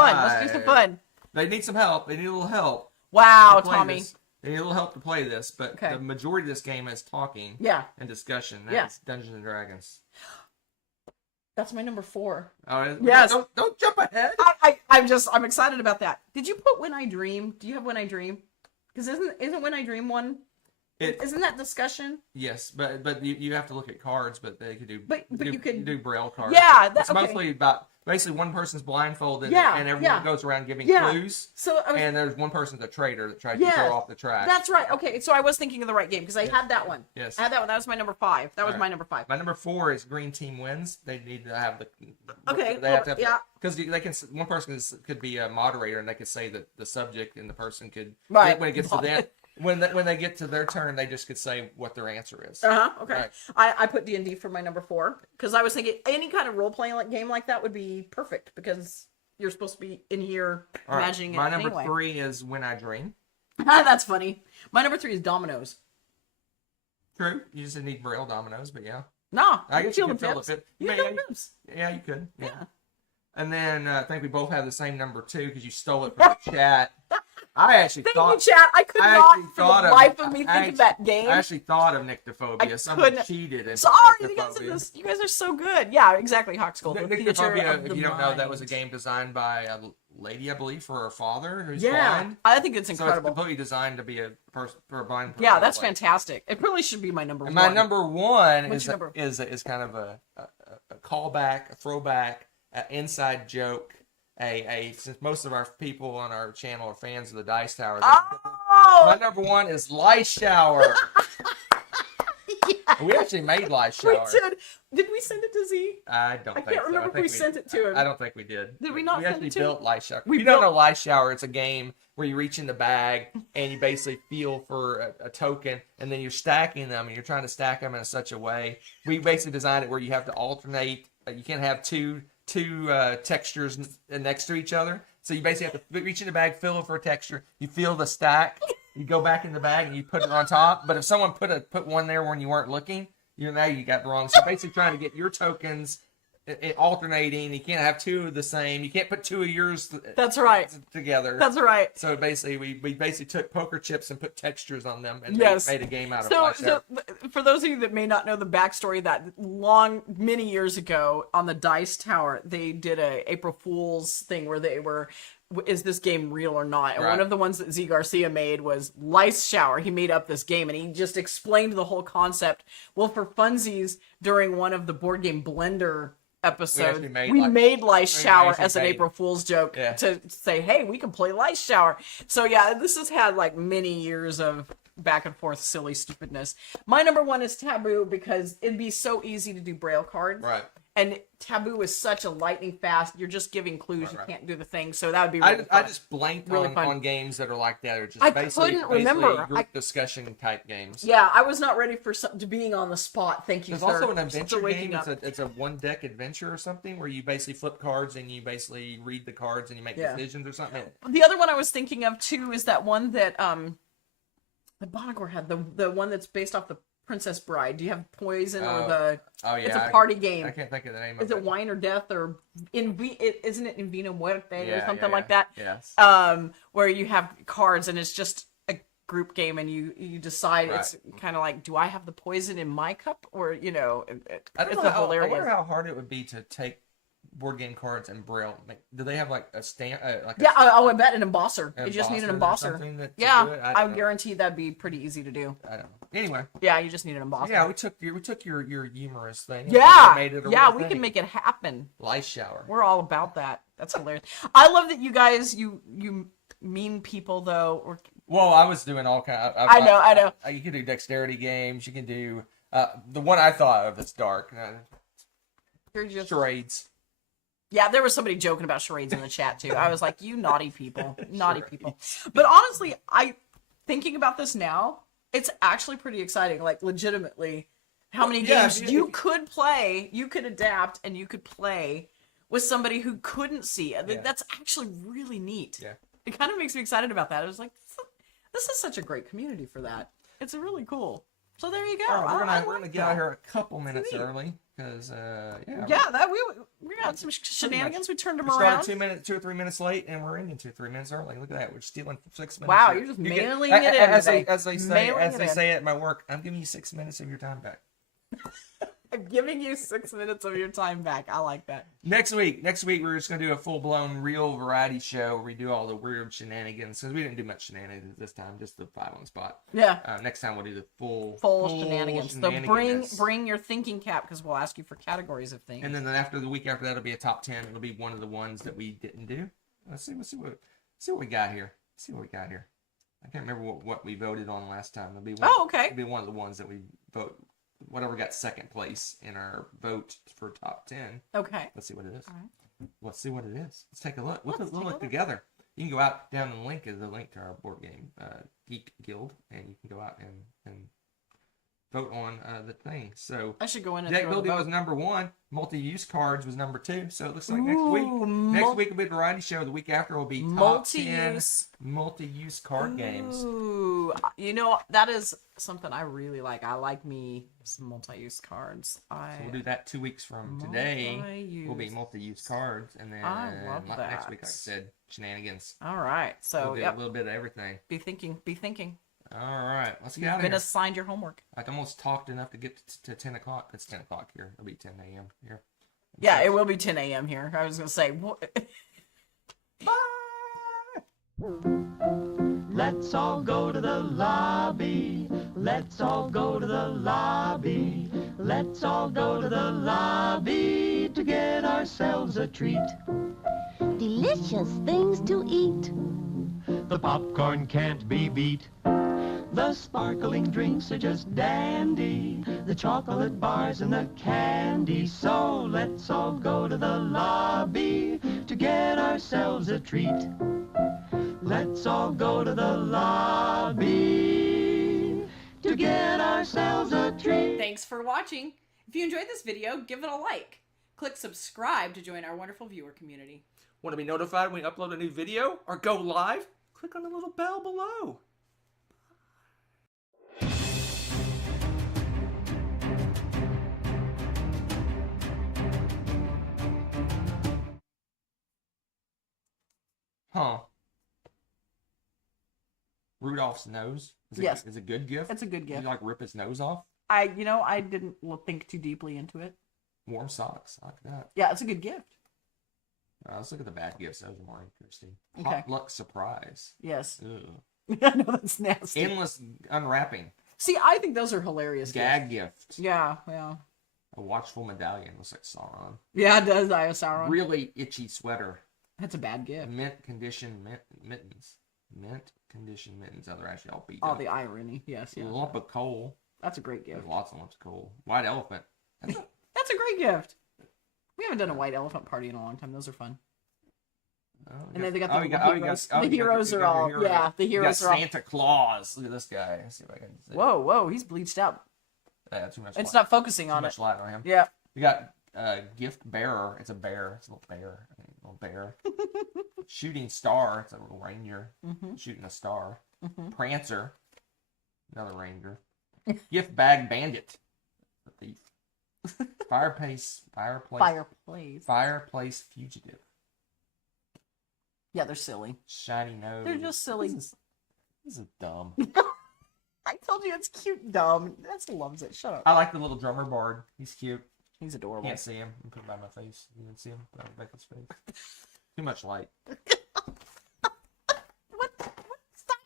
fun. They need some help. They need a little help. Wow, to play Tommy. This. They need a little help to play this, but Okay. the majority of this game is talking and discussion. That's Dungeons and Dragons. That's my number 4. Oh, yes. Don't jump ahead. I'm excited about that. Did you put When I Dream? Do you have When I Dream? Because isn't When I Dream one? Isn't that discussion? Yes, but you have to look at cards, but they could do. But you could do braille cards. Yeah, it's mostly about basically one person's blindfolded, and everyone goes around giving clues. So and there's one person's a traitor that tries to throw off the track. That's right. Okay, so I was thinking of the right game because I had that one. Yes, I had that one. That was my number 5. That was my number 5. My number 4 is Green Team Wins. They need to have the. Okay. They have to have because they can. One person could be a moderator, and they could say that the subject, and the person could when it gets to them. When they get to their turn, they just could say what their answer is. Okay. Right. I put D&D for my number 4 because I was thinking any kind of role playing game like that would be perfect because you're supposed to be in here imagining it. My number 3 is When I Dream. That's funny. My number 3 is Dominoes. True. You just need Braille dominoes, but yeah. No, I you guess you feel could the feel the pips. pip. You Yeah, feel yeah, the pips. Yeah, you could. Yeah. Yeah. And then I think we both have the same number 2 because you stole it from the chat. I actually Thank thought. you, chat. I could I not, actually for thought the of- life of me, I think of that game. I actually thought of Nyctophobia. Someone couldn't- cheated. And Sorry, Nyctophobia. you guys are so good. Yeah, exactly. Hawk School. The theater Nyctophobia, of if the you don't know, that was a mind. game designed by a lady, I believe, for her father who's Yeah, blind. I think it's So it's incredible. completely designed to be a person for a blind person. Yeah, that's Like, fantastic. It probably should be my number and one. my number 1 What's is your number? is kind of a callback, a throwback, an inside joke. Since most of our people on our channel are fans of the Dice Tower, my Oh, number 1 is Lice Shower. yeah. We actually made Lice We Shower. did we send it to Z? I don't I think can't so. remember I if think we sent it to him. I don't think we did. Did we not We send actually it to him? built Lice Shower. We If you don't built- know Lice Shower, it's a game where you reach in the bag and you basically feel for a token, and then you're stacking them, and you're trying to stack them in such a way. We basically designed it where you have to alternate. You can't have two textures next to each other. So you basically have to reach in the bag, feel it for a texture. You feel the stack. You go back in the bag and you put it on top. But if someone put one there when you weren't looking, you got the wrong. So basically, trying to get your tokens alternating. You can't have 2 of the same. You can't put 2 of yours That's right. together. That's right. So basically, we basically took poker chips and put textures on them and Yes. made a game out of So, Lice Shower. for those of you that may not know the backstory, that many years ago on the Dice Tower, they did a April Fool's thing where they were, is this game real or not? And Right. one of the ones that Z Garcia made was Lice Shower. He made up this game and he just explained the whole concept. Well, for funsies, during one of the board game Blender episode, we made Lice Shower as an April Fool's joke to say, hey, we can play Lice Shower. So yeah, this has had like many years of back and forth silly stupidness. My number 1 is Taboo because it'd be so easy to do Braille cards. Right. And Taboo is such a lightning fast. You're just giving clues. You can't do the thing. So that would be I really fun. just blanked Really on, fun. on games that are like that. Or just I basically couldn't remember. group discussion type games. Yeah, I was not ready for to being on the spot. Thank you, There's sir. also an adventure Still waking game. up. It's a 1-deck adventure or something where you basically flip cards and you basically read the cards and you make decisions or something. The other one I was thinking of too is that one that the Bonagor had, the one that's based off the Princess Bride. Do you have Poison or the? Oh yeah, it's a party game. I can't think of the name of it. Is it Wine or Death or isn't it In Vino Muerte or something yeah. like that? Yes. Where you have cards and it's just a group game and you decide. It's kind of like, do I have the poison in my cup or I don't know. I wonder how hard it would be to take board game cards and Braille. Do they have like a stamp? I bet an embosser. You just need an embosser. Yeah, I guarantee that'd be pretty easy to do. I don't know. Anyway. Yeah, you just need an embosser. Yeah, we took your humorous thing. Yeah, made it a yeah, real we thing. can make it happen. Lice Shower. We're all about that. That's hilarious. I love that you guys, you mean people though. Or Well, I was doing all kind of. I know. You can do dexterity games. You can do the one I thought of that's dark. You're just Charades. Yeah, there was somebody joking about charades in the chat too. I was like, you naughty people. Naughty people. But honestly, thinking about this now, it's actually pretty exciting. Like legitimately, how many games you could play, you could adapt, and you could play with somebody who couldn't see. That's actually really neat. Yeah. It kind of makes me excited about that. I was like, this is such a great community for that. It's really cool. So there you go. All right, we're gonna get out here a couple minutes early because we got some shenanigans. We turned them we around. started 2 or 3 minutes late, and we're ending 2 or 3 minutes early. Look at that. We're stealing 6 minutes. Wow, you're just mailing it in. As they say at my work, I'm giving you 6 minutes of your time back. I'm giving you 6 minutes of your time back. I like that. Next week, we're just gonna do a full-blown real variety show where we do all the weird shenanigans. Because we didn't do much shenanigans this time, just the 5 on the spot. Yeah. Next time we'll do the full shenanigans. So bring your thinking cap because we'll ask you for categories of things. And then after the week after that, it'll be a top 10. It'll be one of the ones that we didn't do. Let's see what we got here. I can't remember what we voted on last time. It'll be okay. It'll be one of the ones that we vote. Whatever got second place in our vote for top 10. Okay. Let's see what it is. All right. Let's see what it is. Let's take a look. We'll look together. You can go out down the link is the link to our board game Geek Guild, and you can go out and vote on the thing. So I should go in and deck building was number 1. Multi-use cards was number 2. So it looks like next week will be a variety show. The week after will be top 10 multi-use card games. Ooh, you know, that is something I really like. I like me some multi-use cards. So we'll do that 2 weeks from today. Will be multi-use cards, and then I love that. next week, like I said, shenanigans. All right, so We'll do a little bit of everything. Be thinking. All right, let's get out You've of been here. assigned your homework. I almost talked enough to get to 10 o'clock. It's 10 o'clock here. It'll be 10 a.m. here. Yeah, it will be 10 a.m. here. I was gonna say. Let's all go to the lobby. Let's all go to the lobby. Let's all go to the lobby to get ourselves a treat. Delicious things to eat. The popcorn can't be beat. The sparkling drinks are just dandy. The chocolate bars and the candy. So let's all go to the lobby to get ourselves a treat. Let's all go to the lobby to get ourselves a treat. Thanks for watching. If you enjoyed this video, give it a like. Click subscribe to join our wonderful viewer community. Want to be notified when we upload a new video or go live? Click on the little bell below. Huh. Rudolph's nose? Yes. Is a good gift? It's a good gift. You like rip his nose off? I didn't think too deeply into it. Warm socks. I like that. Yeah, it's a good gift. Let's look at the bad gifts. Those are more interesting. Okay. Potluck surprise. Yes. Ugh. I know that's nasty. Endless unwrapping. See, I think those are hilarious. Gag gift. Yeah. A watchful medallion. Looks like Sauron. Yeah, it does. I Sauron. Really itchy sweater. That's a bad gift. Mint condition mittens. Mint condition mittens. Oh, they're actually all beat Oh, up. the irony. Yes. A lump of coal. That's a great gift. There's lots of lumps of coal. White elephant. That's a great gift. We haven't done a white elephant party in a long time. Those are fun. And then they got the heroes. The heroes are all, yeah, the heroes are all. Santa Claus. Look at this guy. Let's see if I can see. Whoa, he's bleached out. Yeah, too much It's light. not focusing on Too it. much light on him. Yeah. We got gift bearer. It's a bear. It's a little bear. Little bear. Shooting star. It's a little reindeer shooting a star. Prancer. Another reindeer. Gift bag bandit. A thief. Fireplace fugitive. Yeah, they're silly. Shiny nose. They're just silly. This is dumb. I told you it's cute and dumb. That's loves it. Shut up. I like the little drummer bard. He's cute. He's adorable. Can't see him. I'm putting him by my face. You can see him. Put him back his face. Too much light. What? Stop.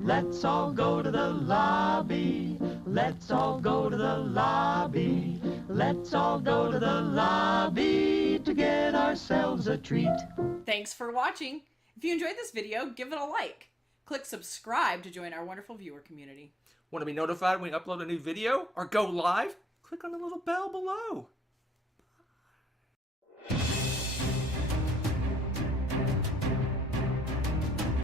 Let's all go to the lobby. Let's all go to the lobby. Let's all go to the lobby to get ourselves a treat. Thanks for watching. If you enjoyed this video, give it a like. Click subscribe to join our wonderful viewer community. Want to be notified when we upload a new video or go live? Click on the little bell below.